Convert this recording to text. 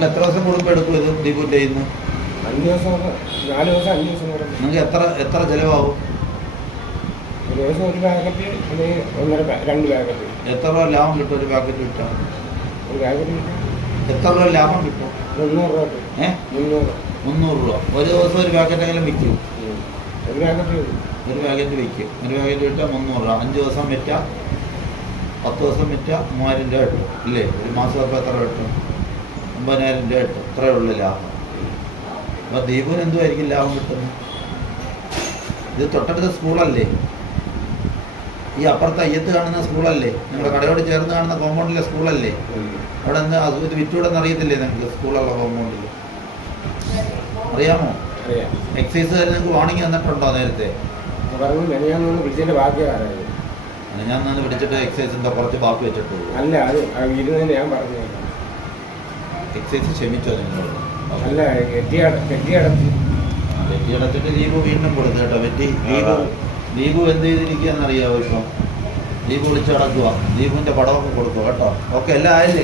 നിങ്ങൾ എത്ര ദിവസം കൂടുമ്പോൾ എടുക്കും ഇത് ദീപുവിൻ്റെ ഇന്ന് 5 ദിവസം 4 ദിവസം 5 ദിവസം നിങ്ങൾക്ക് എത്ര ചിലവാകും? ഒരു ദിവസം ഒരു പാക്കറ്റ് അല്ലെങ്കിൽ 2 പാക്കറ്റ്. എത്ര രൂപ ലാഭം കിട്ടും ഒരു പാക്കറ്റ് വിറ്റാൽ? ഒരു പാക്കറ്റ് കിട്ടും എത്ര രൂപ ലാഭം കിട്ടും? 300 രൂപ. 300 രൂപ. ഒരു ദിവസം ഒരു പാക്കറ്റെങ്കിലും വിൽക്കും? ഒരു പാക്കറ്റ് വിൽക്കും. ഒരു പാക്കറ്റ് വിറ്റാൽ 300 രൂപ. 5 ദിവസം വിറ്റാൽ 10 ദിവസം വിറ്റാൽ 3000 രൂപ കിട്ടും ഇല്ലേ? ഒരു മാസം അപ്പോൾ എത്ര കിട്ടും? 50,000 രൂപ കിട്ടും. ഇത്രയേ ഉള്ളൂ ലാഭം. അപ്പോൾ ദീപുവിന് എന്തുമായിരിക്കും ലാഭം കിട്ടുന്നത്? ഇത് തൊട്ടടുത്ത സ്കൂളല്ലേ? ഈ അപ്പുറത്ത് അയ്യത്ത് കാണുന്ന സ്കൂളല്ലേ? നിങ്ങളുടെ കടയോട് ചേർന്ന് കാണുന്ന കോമ്പൗണ്ടിലെ സ്കൂളല്ലേ? അവിടെ എന്താ ഇത് വിറ്റൂടെന്ന് അറിയത്തില്ലേ നിങ്ങൾക്ക്? സ്കൂളുള്ള കോമ്പൗണ്ടിൽ അറിയാമോ? എക്സൈസുകാർ നിങ്ങൾക്ക് വാണിംഗ് തന്നിട്ടുണ്ടോ നേരത്തെ? വിളിച്ചതിന്റെ ബാക്കിയാണ് ഞാൻ നിന്ന് പിടിച്ചിട്ട് എക്സൈസിന്റെ കുറച്ച് ബാക്കി വെച്ചിട്ട് അല്ല അത് ഇരുന്നതിന് ഞാൻ പറഞ്ഞു. എക്സൈസ് ക്ഷമിച്ചോ നിങ്ങളോട്? അല്ല വെറ്റിയടച്ചിട്ട് ദീപു വീണ്ടും കൊടുത്തു കേട്ടോ. ദീപു എന്ത് ചെയ്തിരിക്കുകയെന്നറിയാമോ? ഇപ്പം ദീപു വിളിച്ച് കിടക്കുക. ദീപുവിൻ്റെ പടമൊക്കെ കൊടുക്കുക കേട്ടോ. ഓക്കെ എല്ലാം ആയില്ലേ?